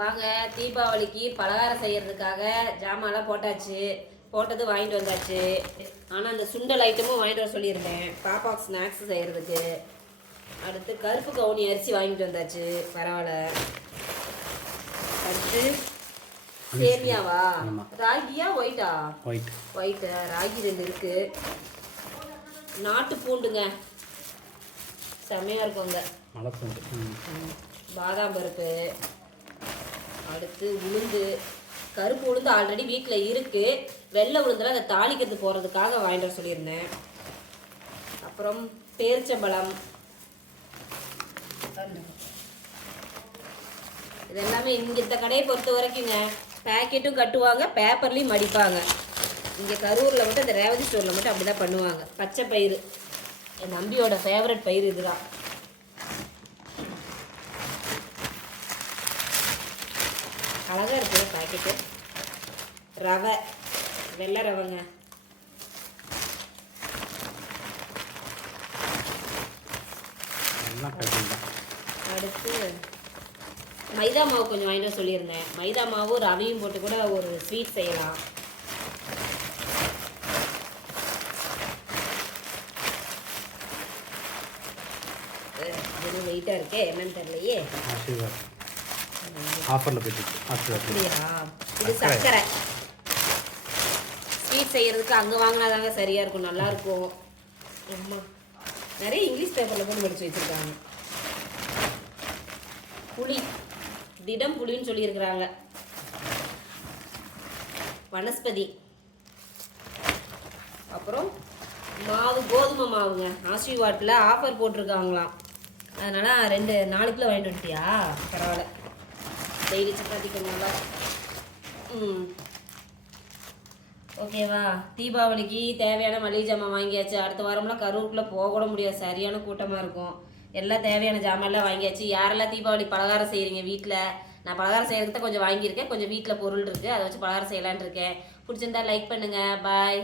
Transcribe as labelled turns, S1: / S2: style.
S1: வாங்க தீபாவளிக்கு பலகாரம் செய்யறதுக்காக ஜாமான்லாம் போட்டாச்சு. போட்டது வாங்கிட்டு வந்தாச்சு. ஆனால் அந்த சுண்டல் ஐட்டமும் வாங்கிட்டு வர சொல்லியிருந்தேன். பாப்பாவுக்கு ஸ்நாக்ஸ் செய்யறதுக்கு. அடுத்து கருப்பு கவுனி அரிசி வாங்கிட்டு வந்தாச்சு. பரவாயில்ல. அடுத்து சேமியாவா. ராகியா ஒயிட்டா
S2: ஒயிட்
S1: ஒயிட்டு ராகி ரெண்டு இருக்கு. நாட்டு பூண்டுங்க. செம்மையாக இருக்குங்க.
S2: மழை பூண்டு.
S1: பாதாம் பருப்பு. அடுத்து உளுந்து கருப்பு உளுந்து ஆல்ரெடி வீட்டில் இருக்குது வெள்ளை உளுந்தெல்லாம் அதை தாளிக்கிறது போகிறதுக்காக வாங்கிட்டு வர சொல்லியிருந்தேன். அப்புறம் பேரிச்சம்பழம். இது எல்லாமே இங்கே இந்த கடையை பொறுத்த வரைக்குங்க. பேக்கெட்டும் கட்டுவாங்க பேப்பர்லேயும் மடிப்பாங்க. இங்கே கரூரில் மட்டும் அந்த ரேவதி ஸ்டோரில் மட்டும் அப்படி தான் பண்ணுவாங்க. பச்சை பயிறு. என் நம்பியோட ஃபேவரட் பயிர் இதுதான். அழகா இருக்கு பாக்கெட்டு ரவை வெள்ளை ரவைங்க. அடுத்து மைதா மாவு கொஞ்சம் வாங்கிட்டு சொல்லியிருந்தேன். மைதா மாவும் ரவையும் போட்டு கூட ஒரு ஸ்வீட் செய்யலாம். வெயிட்டாக இருக்கே என்னன்னு தெரியலையே.
S2: ஆஃபரில் போயிட்டு
S1: அப்படியா? இது சர்க்கரை. ஸ்வீட் செய்கிறதுக்கு அங்கே வாங்கினாதாங்க சரியாக இருக்கும் நல்லா இருக்கும். ஆமா. நிறைய இங்கிலீஷ் பேப்பரில் போட்டு படிச்சு வச்சுருக்காங்க. புளி. திடம் புளின்னு சொல்லியிருக்கிறாங்க. வனஸ்பதி. அப்புறம் மாவு கோதுமை மாவுங்க. ஆசிர்வாட்டில் ஆஃபர் போட்டிருக்காங்களாம். அதனால் ரெண்டு நாலு கிலோ வாங்கிட்டு வந்துட்டியா? பரவாயில்ல. டெய்லி சப்பாத்தி கொஞ்சம் ம். ஓகேவா? தீபாவளிக்கு தேவையான மளிகை ஜாமான் வாங்கியாச்சு. அடுத்த வாரம்லாம் கரூருக்குள்ளே போக கூட முடியாது. சரியான கூட்டமாக இருக்கும். எல்லாம் தேவையான ஜாமான்லாம் வாங்கியாச்சு. யாரெல்லாம் தீபாவளி பலகாரம் செய்கிறீங்க வீட்டில் நான் பலகாரம் செய்கிறதுக்கு தான் கொஞ்சம் வாங்கியிருக்கேன். கொஞ்சம் வீட்டில் பொருள் இருக்குது அதை வச்சு பலகாரம் செய்யலான்னு இருக்கேன். பிடிச்சிருந்தா லைக் பண்ணுங்கள் பாய்